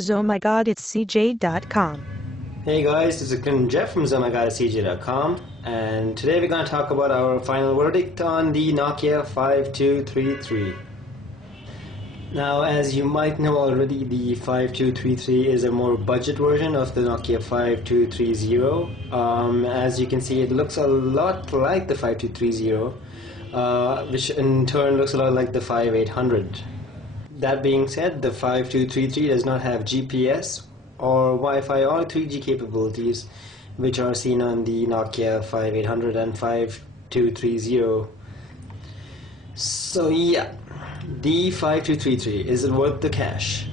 Oh my god, it's CJ.com. Hey guys, this is Jeff from ZomagadaCJ.com, and today we're going to talk about our final verdict on the Nokia 5233. Now, as you might know already, the 5233 is a more budget version of the Nokia 5230. As you can see, it looks a lot like the 5230, which in turn looks a lot like the 5800. That being said, the 5233 does not have GPS or Wi-Fi or 3G capabilities, which are seen on the Nokia 5800 and 5230. So yeah, the 5233, is it worth the cash?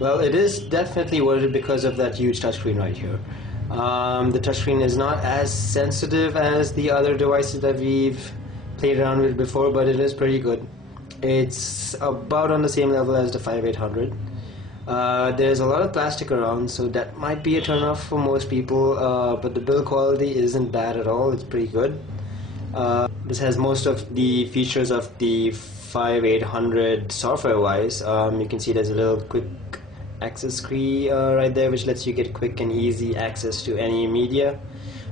Well, it is definitely worth it because of that huge touchscreen right here. The touchscreen is not as sensitive as the other devices that we've played around with before, but it is pretty good. It's about on the same level as the 5800. There's a lot of plastic around, so that might be a turn-off for most people, but the build quality isn't bad at all. It's pretty good. This has most of the features of the 5800 software-wise. You can see there's a little quick access key right there, which lets you get quick and easy access to any media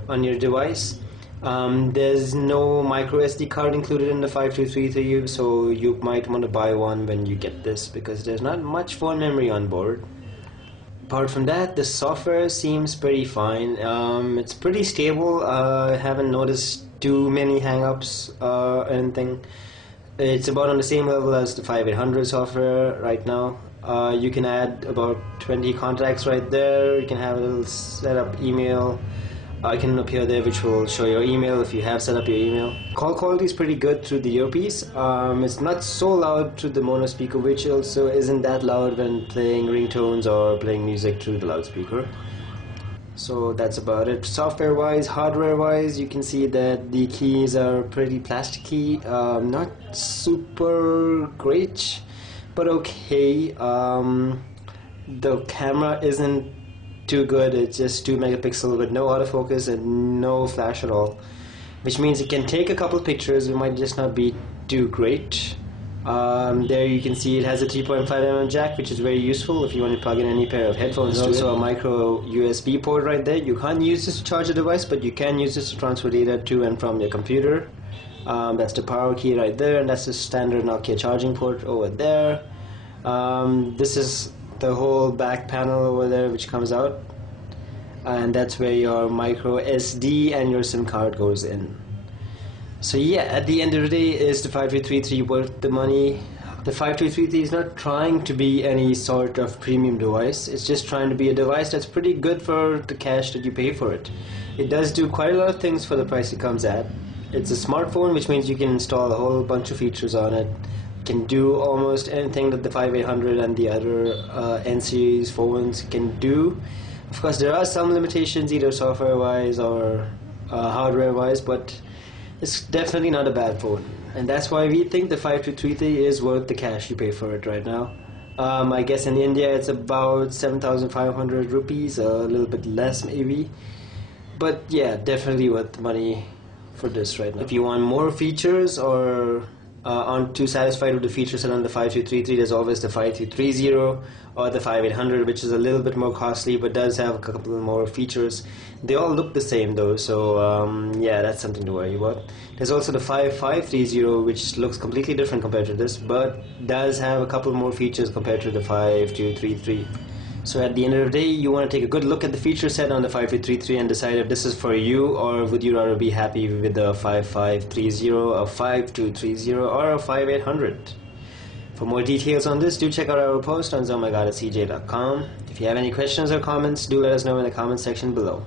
on your device. There's no micro SD card included in the 5233, so you might want to buy one when you get this because there's not much phone memory on board. Apart from that, the software seems pretty fine. It's pretty stable. I haven't noticed too many hang-ups or anything. It's about on the same level as the 5800 software right now. You can add about 20 contacts right there. You can have a little setup email icon appear there, which will show your email if you have set up your email. Call quality is pretty good through the earpiece. It's not so loud through the mono speaker, which also isn't that loud when playing ringtones or playing music through the loudspeaker. So that's about it. Software wise, hardware wise, you can see that the keys are pretty plasticky, not super great, but okay. The camera isn't too good. It's just 2 megapixel with no autofocus and no flash at all, which means it can take a couple pictures. It might just not be too great. There you can see it has a 3.5mm jack, which is very useful if you want to plug in any pair of headphones. There's also a micro USB port right there. You can't use this to charge a device, but you can use this to transfer data to and from your computer. That's the power key right there, and that's the standard Nokia charging port over there. This is the whole back panel over there which comes out, and that's where your micro SD and your SIM card goes in. So yeah, at the end of the day, is the 5233 worth the money? The 5233 is not trying to be any sort of premium device. It's just trying to be a device that's pretty good for the cash that you pay for it. It does do quite a lot of things for the price it comes at. It's a smartphone, which means you can install a whole bunch of features on it. Can do almost anything that the 5800 and the other N-series phones can do. Of course, there are some limitations, either software-wise or hardware-wise, but it's definitely not a bad phone. And that's why we think the 5233 is worth the cash you pay for it right now. I guess in India it's about 7,500 rupees, a little bit less maybe. But yeah, definitely worth the money for this right now. If you want more features or aren't too satisfied with the feature set on the 5233, there's always the 5230 or the 5800, which is a little bit more costly but does have a couple more features. They all look the same though, so yeah, that's something to worry about. There's also the 5530, which looks completely different compared to this, but does have a couple more features compared to the 5233. So at the end of the day, you want to take a good look at the feature set on the 5233 and decide if this is for you, or would you rather be happy with the 5530, a 5230, or a 5800. For more details on this, do check out our post on ZomagadaCJ.com. If you have any questions or comments, do let us know in the comment section below.